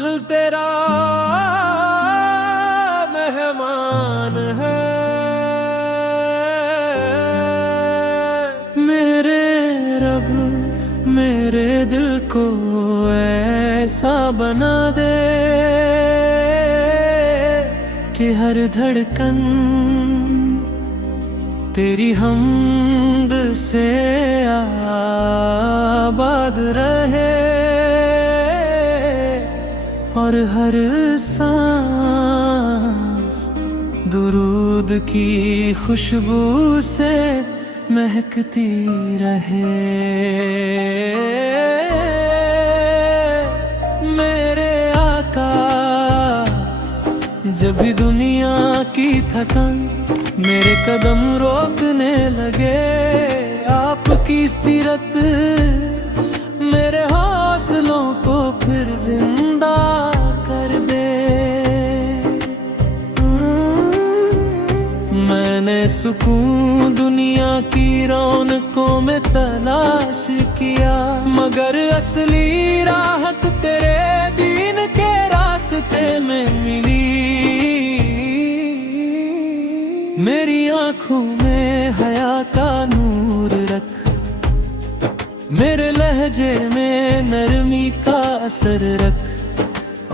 दिल तेरा मेहमान है। मेरे रब मेरे दिल को ऐसा बना दे कि हर धड़कन तेरी हमद से आबाद रहे और हर सांस दुरूद की खुशबू से महकती रहे। मेरे आका जब भी दुनिया की थकान मेरे कदम रोकने लगे, आपकी सीरत मेरे हौसलों को फिर जिंदा कर दे। मैंने सुकून दुनिया की रौनकों में तलाश किया, मगर असली राहत तेरे दीन के रास्ते में मिली। मेरी आँखों में हया का नूर रख, मेरे लहजे में नरमी का असर रख,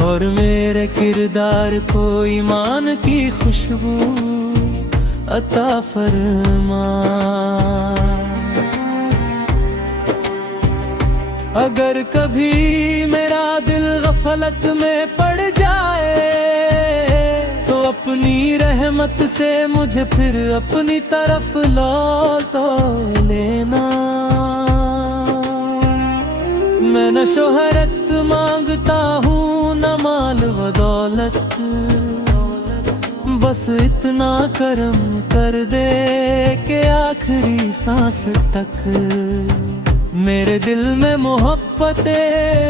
और मेरे किरदार को ईमान की खुशबू अता फरमा। अगर कभी मेरा दिल गफलत में पड़ जाए तो अपनी रहमत से मुझे फिर अपनी तरफ लौटा लेना। मैं न शोहरत मांगता हूँ न माल व दौलत, बस इतना करम कर दे कि आखिरी सांस तक मेरे दिल में मोहब्बत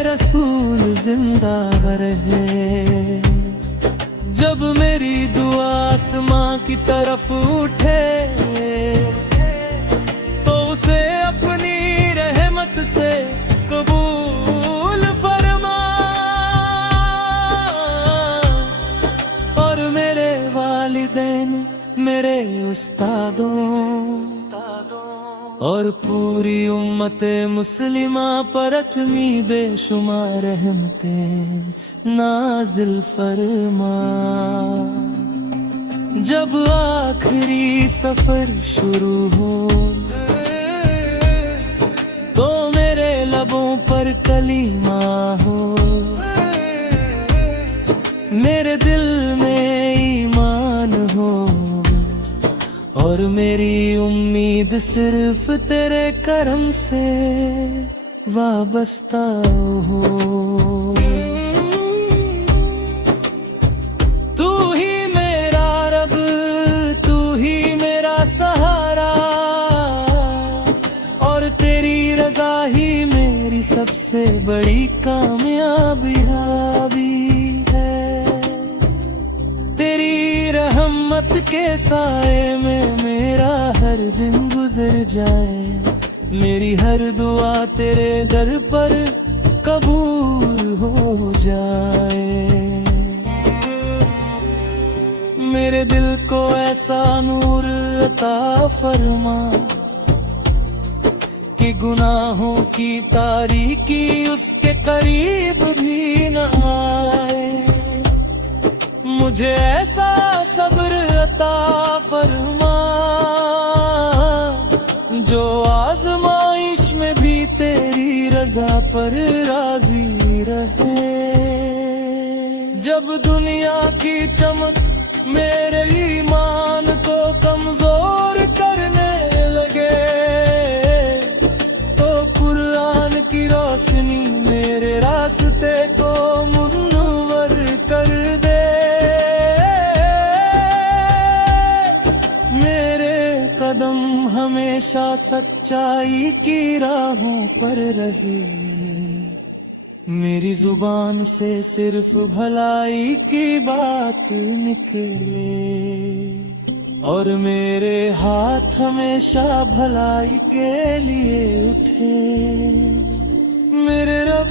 रसूल जिंदा रहे। जब मेरी दुआ आसमां की तरफ उठे तो उसे अपनी रहमत से कबूल फरमा। और मेरे वालिदैन मेरे उस्तादों और पूरी उम्मते मुस्लिमा पर अपनी बेशुमार रहमतें नाजिल फरमा। जब आखिरी सफर शुरू हो तो मेरे लबों पर कलीमा हो, मेरे दिल में ईमान हो, और मेरी उम्मीद सिर्फ तेरे करम से वाबस्ता हो। तू ही मेरा रब, तू ही मेरा सहारा, और तेरी रजा ही मेरी सबसे बड़ी कामयाबी है। तेरी रहमत के साए में मेरा हर दिन गुजर जाए, मेरी हर दुआ तेरे दर पर कबूल हो जाए। मेरे दिल को ऐसा नूर अता फरमा कि गुनाहों की तारीकी उसके करीब भी न आए। मुझे ऐसा सब्र अता फरमा जो आजमाइश में भी तेरी रजा पर राजी रहे। जब दुनिया की चमक मेरे ईमान को कमजोर करने लगे तो कुरान की रोशनी मेरे रास्ते को मुनव्वर कर दे। मेरे कदम हमेशा सच्चाई की राहों पर रहे, मेरी जुबान से सिर्फ भलाई की बात निकले, और मेरे हाथ हमेशा भलाई के लिए उठे। मेरे रब